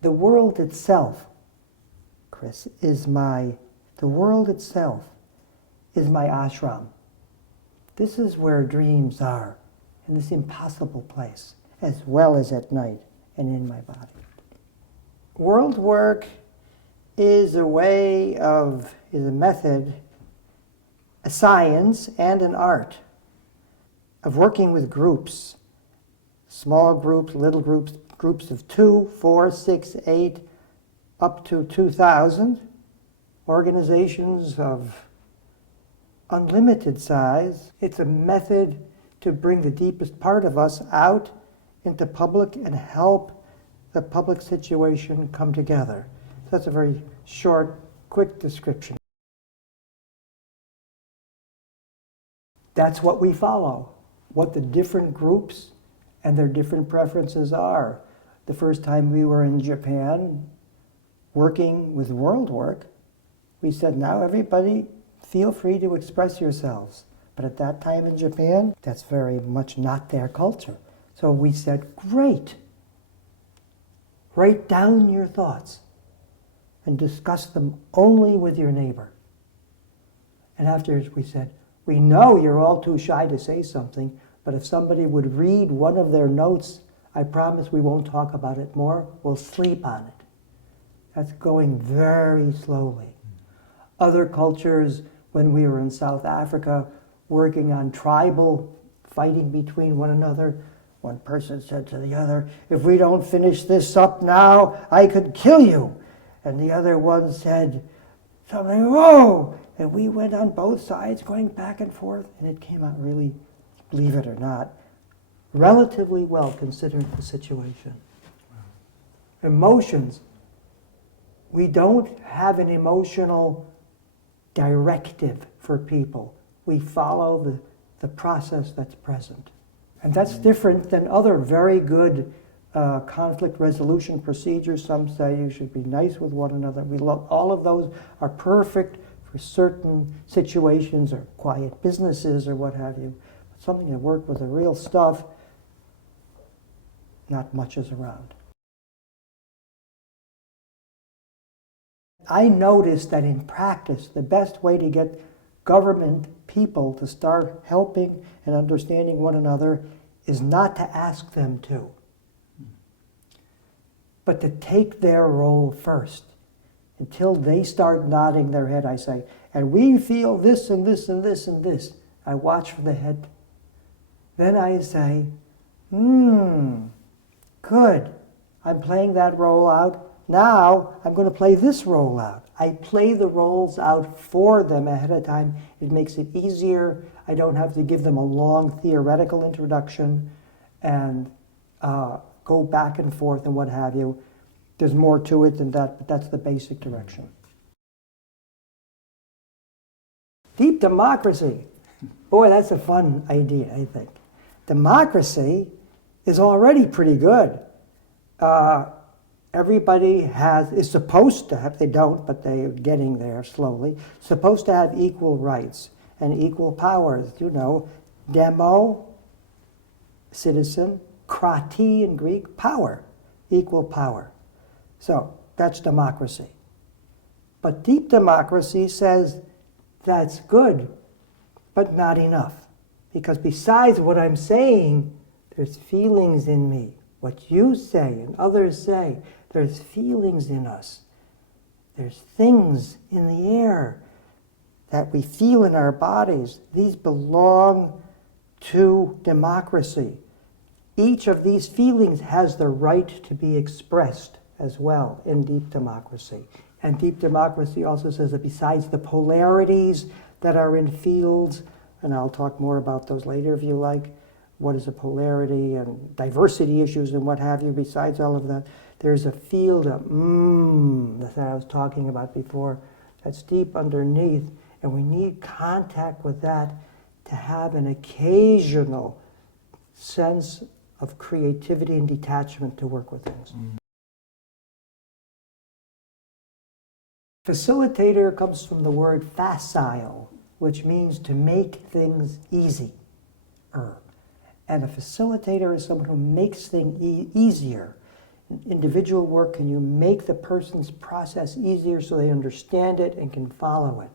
The world itself, Chris, the world itself is my ashram. This is where dreams are, in this impossible place, as well as at night and in my body. Worldwork is a method, a science and an art of working with groups, small groups, little groups, groups of 2, 4, 6, 8, up to 2,000, organizations of unlimited size. It's a method to bring the deepest part of us out into public and help the public situation come together. So that's a very short, quick description. That's what we follow, what the different groups and their different preferences are. The first time we were in Japan working with Worldwork, we said, now everybody feel free to express yourselves. But at that time in Japan, that's very much not their culture. So we said, great. Write down your thoughts and discuss them only with your neighbor. And afterwards we said, we know you're all too shy to say something, but if somebody would read one of their notes, I promise we won't talk about it more. We'll sleep on it. That's going very slowly. Other cultures, when we were in South Africa, working on tribal fighting between one another, one person said to the other, if we don't finish this up now, I could kill you. And the other one said something, whoa! And we went on both sides going back and forth, and it came out really, believe it or not, relatively well considering the situation. Wow. Emotions. We don't have an emotional directive for people. We follow the process that's present. And that's different than other very good conflict resolution procedures. Some say you should be nice with one another. All of those are perfect for certain situations or quiet businesses or what have you. But something to work with the real stuff, not much is around. I noticed that in practice, the best way to get government people to start helping and understanding one another is not to ask them to, but to take their role first. Until they start nodding their head, I say, and we feel this and this and this and this. I watch for the head. Then I say, good. I'm playing that role out. Now I'm going to play this role out. I play the roles out for them ahead of time. It makes it easier. I don't have to give them a long theoretical introduction and go back and forth and what have you. There's more to it than that, but that's the basic direction. Deep democracy. Boy, that's a fun idea, I think. Democracy is already pretty good. Everybody is supposed to have, they don't, but they're getting there slowly, supposed to have equal rights and equal powers. You know, demo, citizen, krati in Greek, power, equal power. So that's democracy. But deep democracy says that's good, but not enough. Because besides what I'm saying, there's feelings in me. What you say and others say, there's feelings in us. There's things in the air that we feel in our bodies. These belong to democracy. Each of these feelings has the right to be expressed as well in deep democracy. And deep democracy also says that besides the polarities that are in fields, and I'll talk more about those later if you like, what is a polarity and diversity issues and what have you, besides all of that, there's a field of that I was talking about before that's deep underneath, and we need contact with that to have an occasional sense of creativity and detachment to work with things. Facilitator comes from the word facile, which means to make things easy. And a facilitator is someone who makes things easier. individual work, can you make the person's process easier so they understand it and can follow it?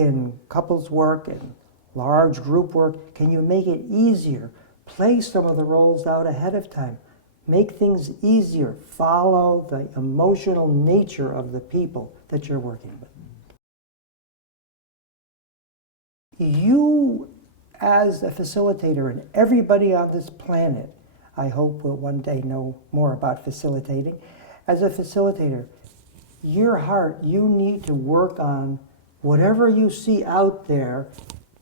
In couples work and large group work, can you make it easier? Play some of the roles out ahead of time. Make things easier. Follow the emotional nature of the people that you're working with. You, as a facilitator, and everybody on this planet, I hope will one day know more about facilitating. As a facilitator, your heart, you need to work on whatever you see out there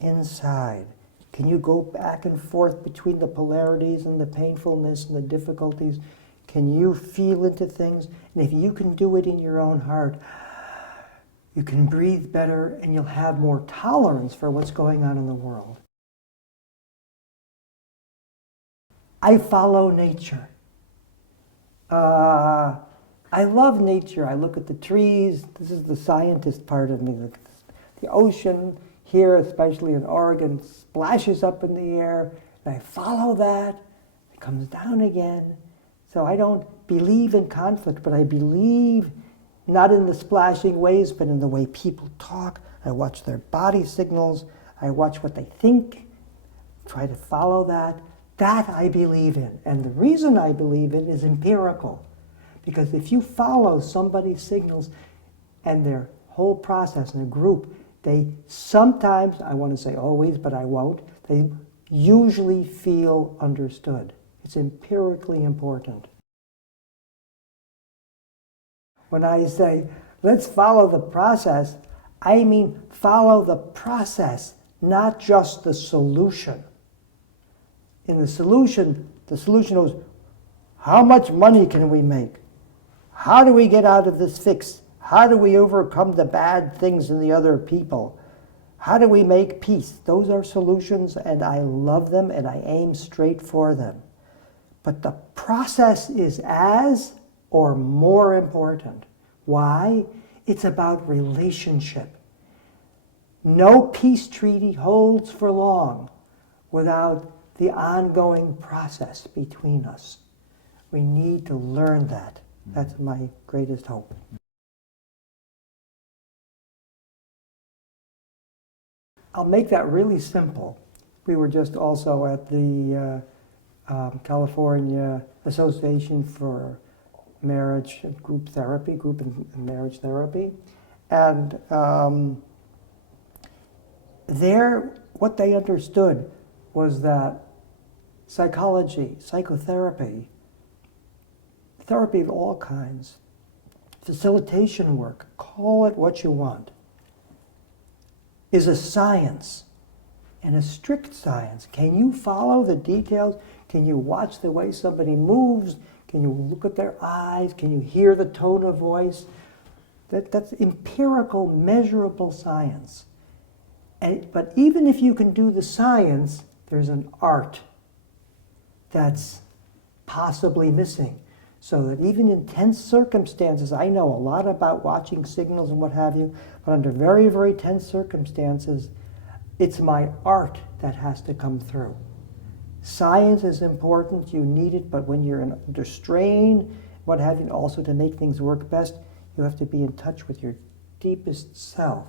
inside. Can you go back and forth between the polarities and the painfulness and the difficulties? Can you feel into things? And if you can do it in your own heart, you can breathe better and you'll have more tolerance for what's going on in the world. I follow nature. I love nature. I look at the trees. This is the scientist part of me. Look at this. The ocean here, especially in Oregon, splashes up in the air, and I follow that. It comes down again. So I don't believe in conflict, but I believe not in the splashing waves, but in the way people talk. I watch their body signals. I watch what they think, try to follow that. That I believe in. And the reason I believe it is empirical. Because if you follow somebody's signals and their whole process in a group, they sometimes, I want to say always, but I won't, they usually feel understood. It's empirically important. When I say, let's follow the process, I mean follow the process, not just the solution. In the solution was, how much money can we make? How do we get out of this fix? How do we overcome the bad things in the other people? How do we make peace? Those are solutions, and I love them, and I aim straight for them. But the process is as or more important. Why? It's about relationship. No peace treaty holds for long without the ongoing process between us. We need to learn that. That's my greatest hope. I'll make that really simple. We were just also at the California Association for Marriage Group Therapy, Group and Marriage Therapy. And there, what they understood was that psychology, psychotherapy, therapy of all kinds, facilitation work, call it what you want, is a science, and a strict science. Can you follow the details? Can you watch the way somebody moves? Can you look at their eyes? Can you hear the tone of voice? That's empirical, measurable science. But even if you can do the science, there's an art that's possibly missing. So that even in tense circumstances, I know a lot about watching signals and what have you, but under very, very tense circumstances, it's my art that has to come through. Science is important, you need it, but when you're under strain, what have you, also to make things work best, you have to be in touch with your deepest self.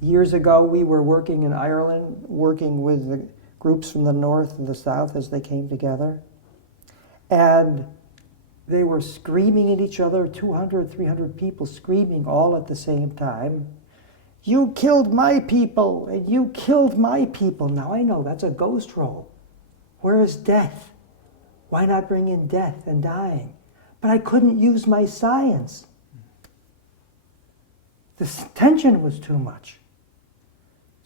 Years ago, we were working in Ireland, working with the groups from the north and the south as they came together. And they were screaming at each other, 200, 300 people screaming all at the same time. You killed my people, and you killed my people. Now I know that's a ghost role. Where is death? Why not bring in death and dying? But I couldn't use my science. The tension was too much.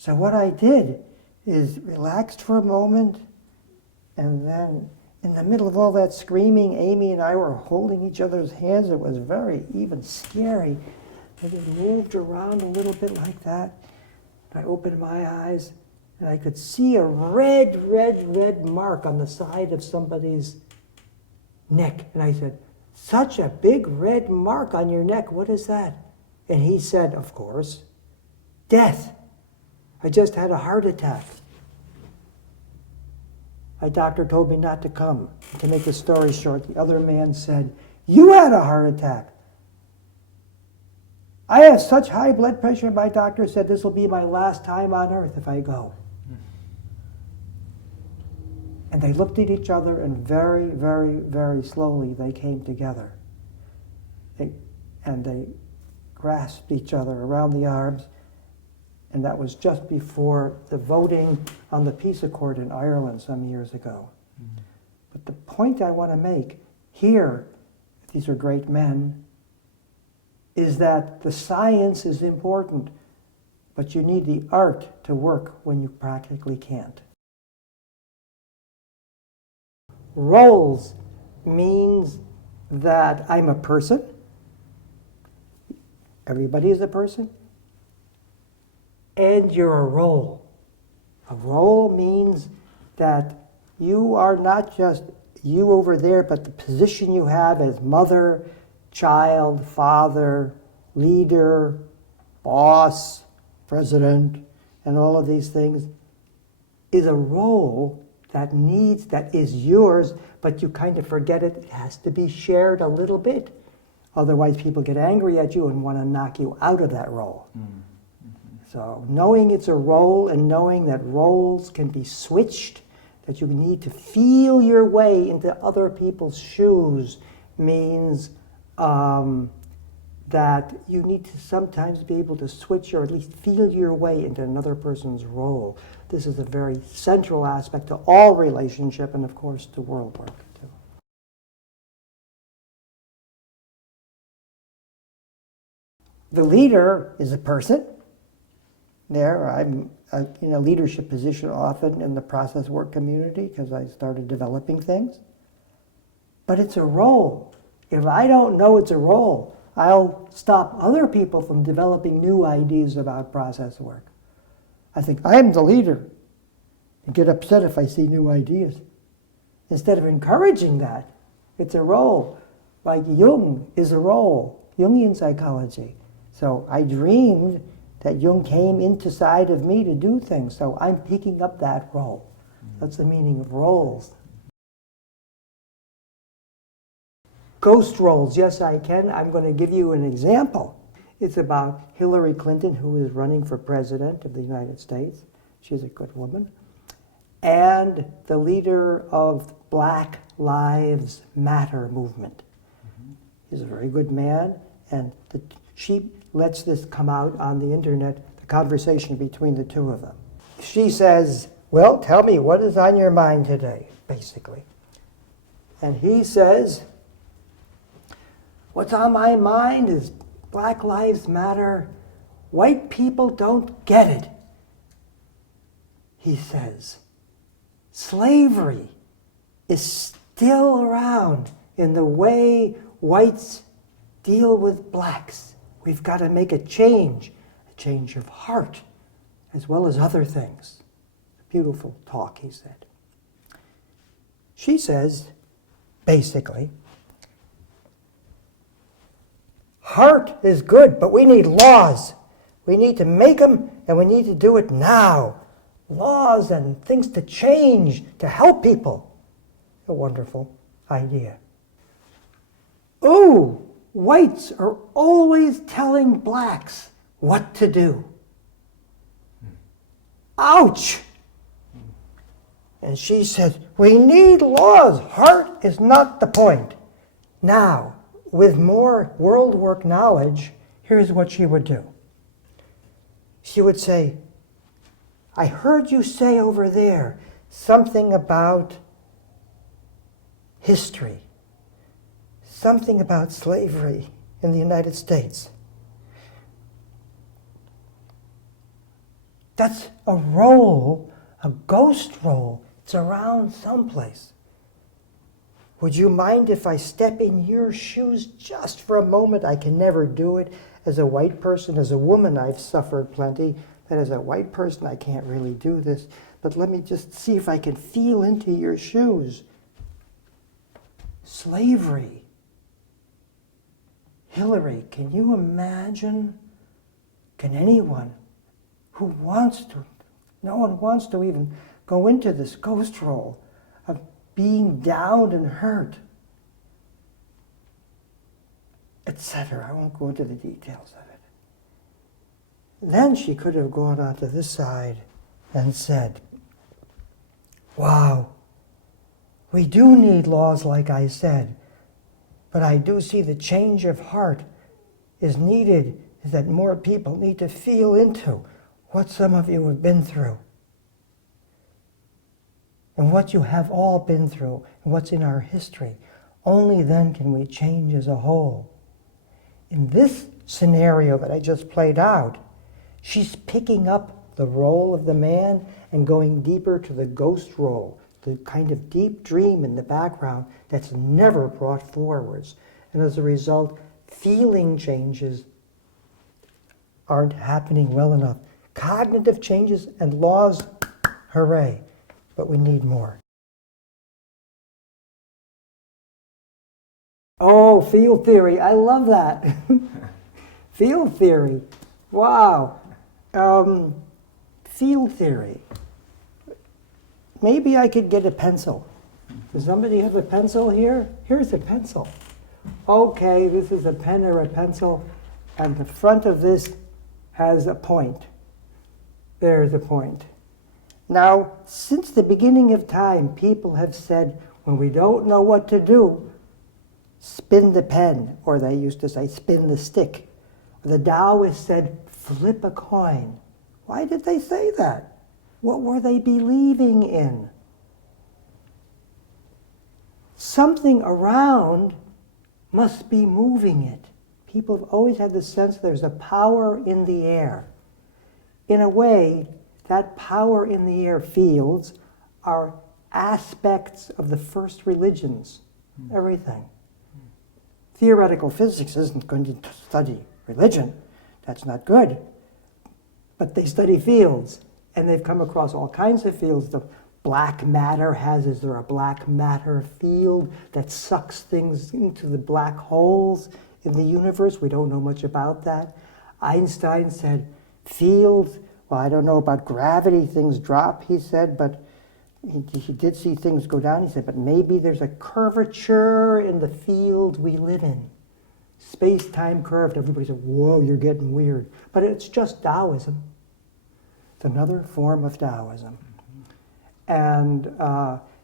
So what I did is relaxed for a moment, and then in the middle of all that screaming, Amy and I were holding each other's hands. It was very even scary. And it moved around a little bit like that. I opened my eyes, and I could see a red, red, red mark on the side of somebody's neck. And I said, such a big red mark on your neck, what is that? And he said, of course, death. I just had a heart attack. My doctor told me not to come. To make the story short, the other man said, "You had a heart attack." "I have such high blood pressure, my doctor said this will be my last time on earth if I go." And they looked at each other, and very, very, very slowly they came together. They grasped each other around the arms, and that was just before the voting on the peace accord in Ireland some years ago. Mm-hmm. But the point I want to make here, these are great men, is that the science is important, but you need the art to work when you practically can't. Roles means that I'm a person. Everybody is a person. And you're a role. A role means that you are not just you over there, but the position you have as mother, child, father, leader, boss, president, and all of these things is a role that is yours, but you kind of forget it. It has to be shared a little bit. Otherwise, people get angry at you and want to knock you out of that role. Mm-hmm. So knowing it's a role and knowing that roles can be switched, that you need to feel your way into other people's shoes, means that you need to sometimes be able to switch or at least feel your way into another person's role. This is a very central aspect to all relationship and, of course, to world work, too. The leader is a person. I'm in a leadership position often in the process work community because I started developing things. But it's a role. If I don't know it's a role, I'll stop other people from developing new ideas about process work. I think I'm the leader and get upset if I see new ideas. Instead of encouraging that, it's a role. Like Jung is a role, Jungian psychology. So I dreamed that Jung came inside of me to do things, so I'm picking up that role. That's the meaning of roles. Ghost roles, yes I can. I'm going to give you an example. It's about Hillary Clinton, who is running for president of the United States. She's a good woman. And the leader of Black Lives Matter movement. Mm-hmm. He's a very good man, and she lets this come out on the internet, the conversation between the two of them. She says, "Well, tell me, what is on your mind today?" basically. And he says, "What's on my mind is Black Lives Matter. White people don't get it." He says, "Slavery is still around in the way whites deal with blacks. We've got to make a change of heart, as well as other things." Beautiful talk, he said. She says, basically, heart is good, but we need laws. We need to make them, and we need to do it now. Laws and things to change, to help people. A wonderful idea. Ooh! Whites are always telling blacks what to do. Ouch! And she said, "We need laws. Heart is not the point." Now, with more world work knowledge, here's what she would do. She would say, "I heard you say over there something about history. Something about slavery in the United States. That's a role, a ghost role. It's around someplace. Would you mind if I step in your shoes just for a moment? I can never do it as a white person. As a woman, I've suffered plenty. But as a white person, I can't really do this. But let me just see if I can feel into your shoes. Slavery. Hillary, can you imagine? Can anyone who wants to, no one wants to even go into this ghost role of being down and hurt, etc. I won't go into the details of it. Then she could have gone onto this side and said, wow, we do need laws like I said, but I do see the change of heart is needed, is that more people need to feel into what some of you have been through and what you have all been through and what's in our history. Only then can we change as a whole. In this scenario that I just played out, she's picking up the role of the man and going deeper to the ghost role, the kind of deep dream in the background that's never brought forwards. And as a result, feeling changes aren't happening well enough. Cognitive changes and laws, hooray, but we need more. Oh, field theory, I love that. Field theory, wow. Field theory. Maybe I could get a pencil. Does somebody have a pencil here? Here's a pencil. Okay, this is a pen or a pencil, and the front of this has a point. There's a point. Now, since the beginning of time, people have said, when we don't know what to do, spin the pen, or they used to say, spin the stick. The Taoists said, flip a coin. Why did they say that? What were they believing in? Something around must be moving it. People have always had the sense there's a power in the air. In a way, that power in the air fields are aspects of the first religions, everything. Theoretical physics isn't going to study religion. That's not good. But they study fields, and they've come across all kinds of fields. The black matter is there a black matter field that sucks things into the black holes in the universe? We don't know much about that. Einstein said, fields, well, I don't know about gravity, things drop, he said, but he did see things go down. He said, but maybe there's a curvature in the field we live in. Space-time curved. Everybody said, whoa, you're getting weird. But it's just Taoism. It's another form of Taoism. And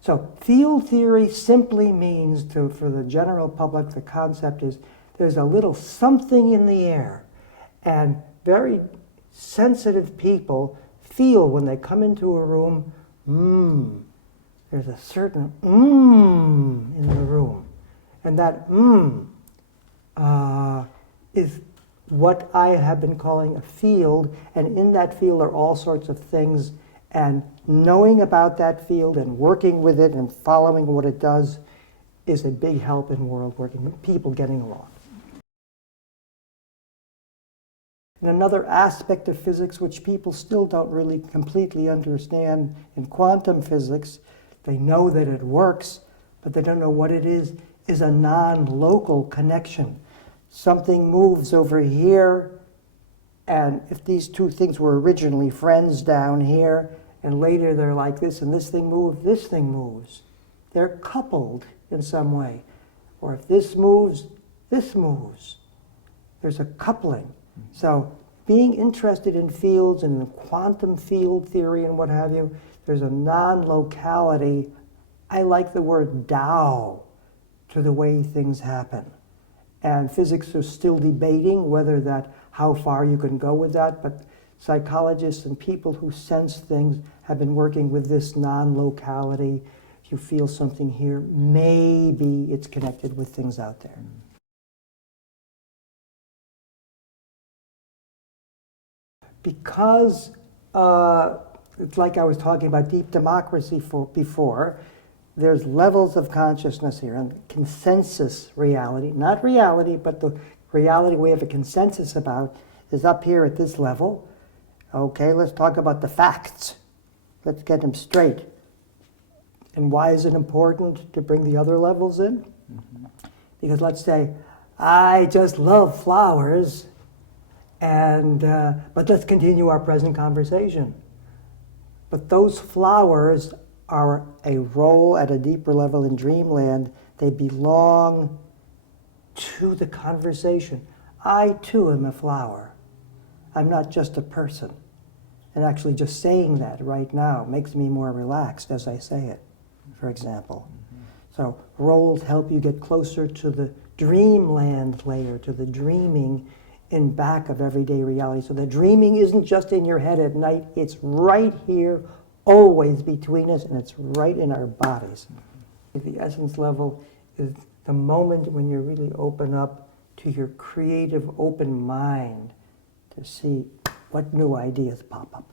so field theory simply means, for the general public, the concept is there's a little something in the air. And very sensitive people feel when they come into a room, there's a certain in the room. And that is what I have been calling a field, and in that field are all sorts of things, and knowing about that field and working with it and following what it does is a big help in world working, people getting along. And another aspect of physics which people still don't really completely understand in quantum physics, they know that it works, but they don't know what it is a non-local connection. Something moves over here, and if these two things were originally friends down here, and later they're like this, and this thing moves. They're coupled in some way. Or if this moves, this moves. There's a coupling. So being interested in fields and in quantum field theory and what have you, there's a non-locality. I like the word Tao to the way things happen. And physics are still debating how far you can go with that, but psychologists and people who sense things have been working with this non-locality. If you feel something here, maybe it's connected with things out there. Because it's like I was talking about deep democracy before, there's levels of consciousness here, and consensus reality, not reality, but the reality we have a consensus about is up here at this level. Okay, let's talk about the facts. Let's get them straight. And why is it important to bring the other levels in? Because let's say, I just love flowers, but let's continue our present conversation. But those flowers are a role at a deeper level in dreamland. They belong to the conversation. I too am a flower. I'm not just a person. And actually just saying that right now makes me more relaxed as I say it, for example. So roles help you get closer to the dreamland layer, to the dreaming in back of everyday reality. So the dreaming isn't just in your head at night, it's right here, always between us, and it's right in our bodies. The essence level is the moment when you really open up to your creative open mind to see what new ideas pop up.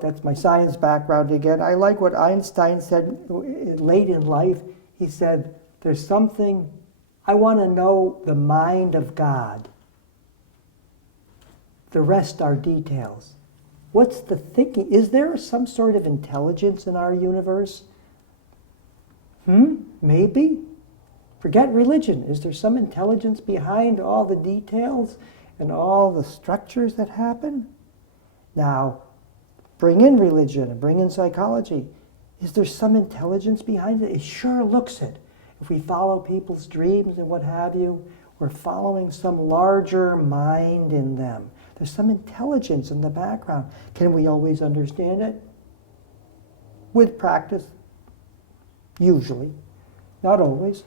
That's my science background again. I like what Einstein said late in life. He said, there's something, I want to know the mind of God. The rest are details. What's the thinking? Is there some sort of intelligence in our universe? Maybe. Forget religion. Is there some intelligence behind all the details and all the structures that happen? Now, bring in religion and bring in psychology. Is there some intelligence behind it? It sure looks it. If we follow people's dreams and what have you, we're following some larger mind in them. There's some intelligence in the background. Can we always understand it? With practice, usually. Not always.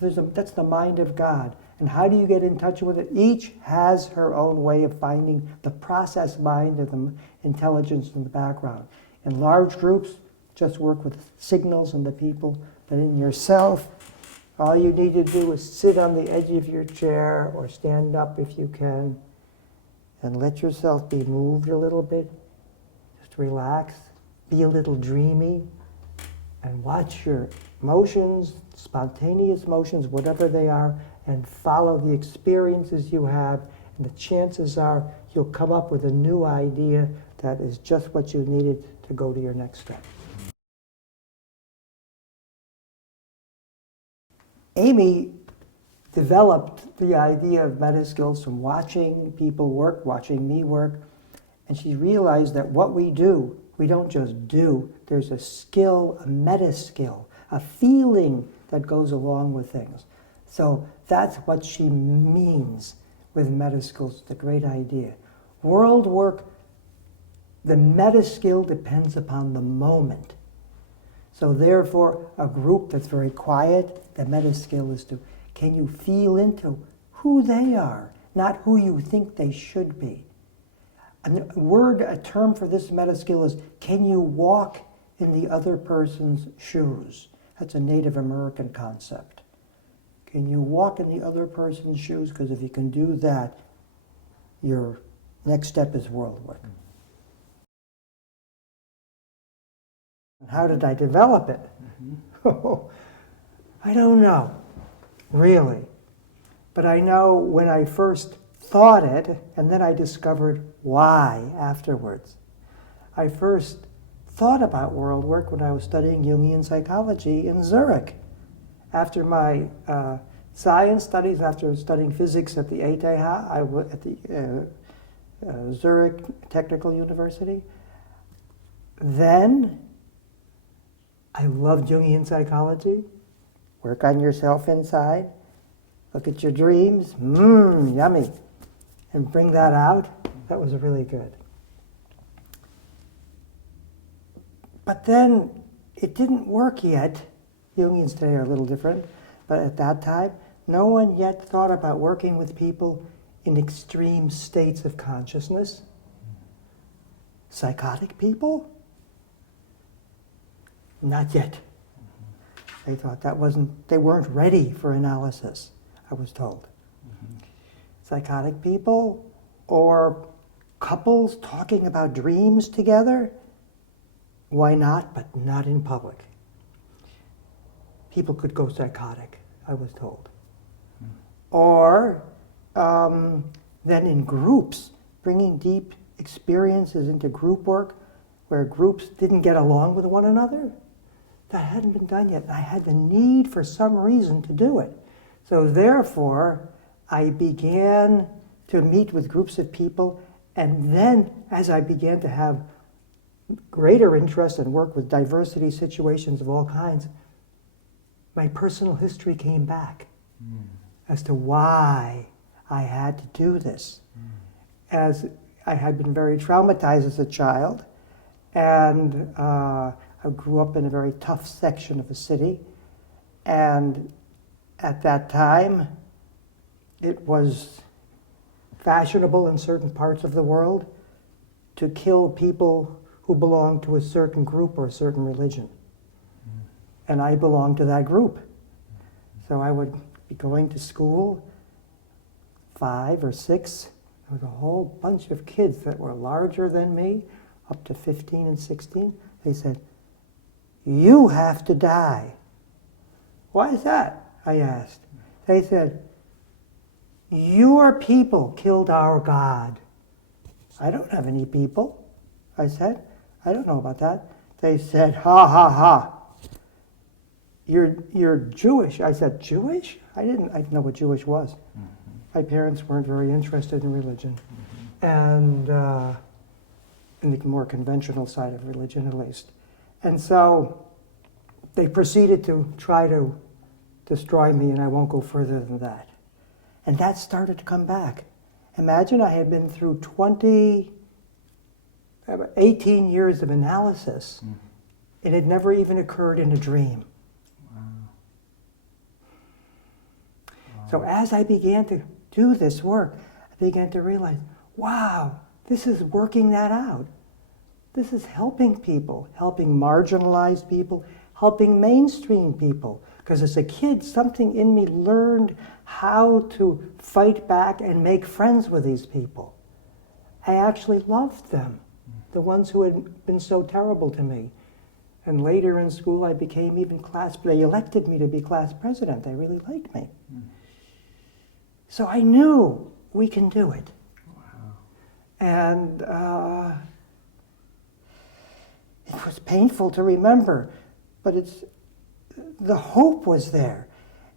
So that's the mind of God. And how do you get in touch with it? Each has her own way of finding the process mind of the intelligence in the background. In large groups, just work with signals and the people. But in yourself, all you need to do is sit on the edge of your chair or stand up if you can and let yourself be moved a little bit. Just relax, be a little dreamy, and watch your motions, spontaneous motions, whatever they are, and follow the experiences you have. And the chances are you'll come up with a new idea that is just what you needed to go to your next step. Amy developed the idea of Metaskills from watching people work, watching me work, and she realized that what we do, we don't just do. There's a skill, a metaskill, a feeling that goes along with things. So that's what she means with Metaskills, the great idea. Worldwork, the metaskill depends upon the moment. So therefore, a group that's very quiet, the metaskill is to, can you feel into who they are, not who you think they should be? A term for this metaskill is, can you walk in the other person's shoes? That's a Native American concept. Can you walk in the other person's shoes? Because if you can do that, your next step is Worldwork. How did I develop it? I don't know, really. But I know when I first thought it, and then I discovered why afterwards. I first thought about Worldwork when I was studying Jungian psychology in Zurich. After my science studies, after studying physics at the ETH, at the Zurich Technical University, then I loved Jungian psychology. Work on yourself inside. Look at your dreams. Yummy. And bring that out. That was really good. But then it didn't work yet. Jungians today are a little different. But at that time, no one yet thought about working with people in extreme states of consciousness. Psychotic people? Not yet. They thought they weren't ready for analysis, I was told. Psychotic people or couples talking about dreams together? Why not, but not in public. People could go psychotic, I was told. Or then in groups, bringing deep experiences into group work where groups didn't get along with one another. That hadn't been done yet. I had the need for some reason to do it. So therefore, I began to meet with groups of people And then, as I began to have greater interest and work with diversity situations of all kinds, my personal history came back as to why I had to do this. As I had been very traumatized as a child, and I grew up in a very tough section of the city, and at that time, it was fashionable in certain parts of the world to kill people who belonged to a certain group or a certain religion. And I belonged to that group. So I would be going to school, 5 or 6. There was a whole bunch of kids that were larger than me, up to 15 and 16. They said, "You have to die." "Why is that?" I asked. They said, "Your people killed our God." "I don't have any people," I said. "I don't know about that." They said, "Ha, ha, ha. You're Jewish." I said, "Jewish?" I didn't know what Jewish was. My parents weren't very interested in religion, and in the more conventional side of religion, at least. And so they proceeded to try to destroy me, and I won't go further than that. And that started to come back. Imagine I had been through 18 years of analysis. It had never even occurred in a dream. So as I began to do this work, I began to realize, wow, this is working that out. This is helping people, helping marginalized people, helping mainstream people. Because as a kid, something in me learned how to fight back and make friends with these people. I actually loved them, the ones who had been so terrible to me. And later in school, I became even they elected me to be class president. They really liked me. So I knew we can do it. Wow. And it was painful to remember, but the hope was there.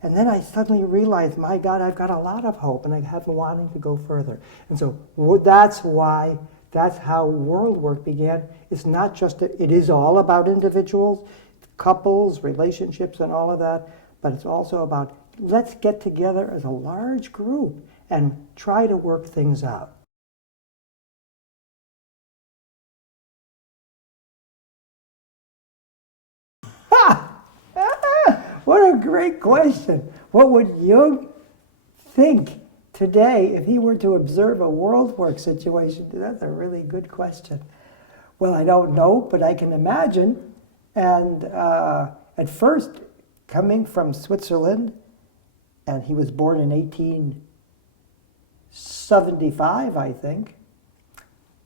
And then I suddenly realized, my God, I've got a lot of hope, and I have been wanting to go further. And so that's how Worldwork began. It's not just, it is all about individuals, couples, relationships, and all of that, but it's also about, let's get together as a large group and try to work things out. What a great question. What would Jung think today if he were to observe a Worldwork situation? That's a really good question. Well, I don't know, but I can imagine. And at first, coming from Switzerland, and he was born in 1875, I think,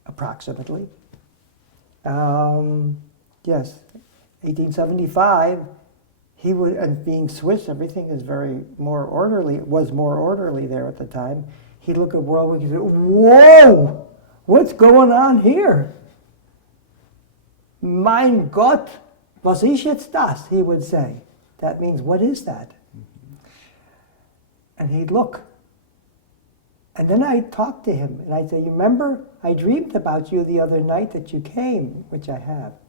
approximately. Yes, 1875. He would, and being Swiss, everything is more orderly. It was more orderly there at the time. He'd look at Worldwork and say, "Whoa, what's going on here? Mein Gott, was ist jetzt das?" he would say. That means, what is that? And he'd look. And then I'd talk to him, and I'd say, "You remember, I dreamed about you the other night that you came," which I have.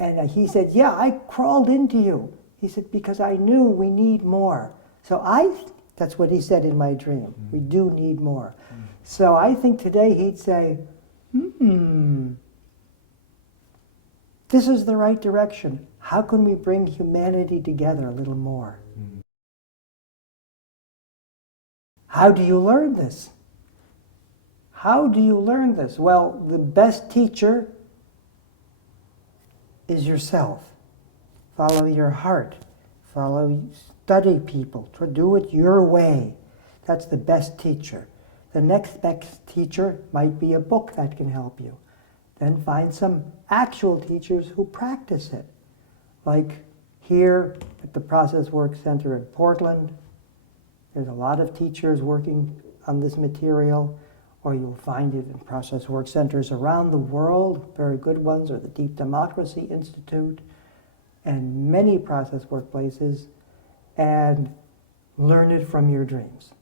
And he said, "Yeah, I crawled into you." He said, "Because I knew we need more." So that's what he said in my dream. We do need more. So I think today he'd say, this is the right direction. How can we bring humanity together a little more? How do you learn this? How do you learn this? Well, the best teacher is yourself. Follow your heart. Study people. Do it your way. That's the best teacher. The next best teacher might be a book that can help you. Then find some actual teachers who practice it. Like here at the Process Work Center in Portland, there's a lot of teachers working on this material, or you'll find it in process work centers around the world. Very good ones are the Deep Democracy Institute and many process workplaces, and learn it from your dreams.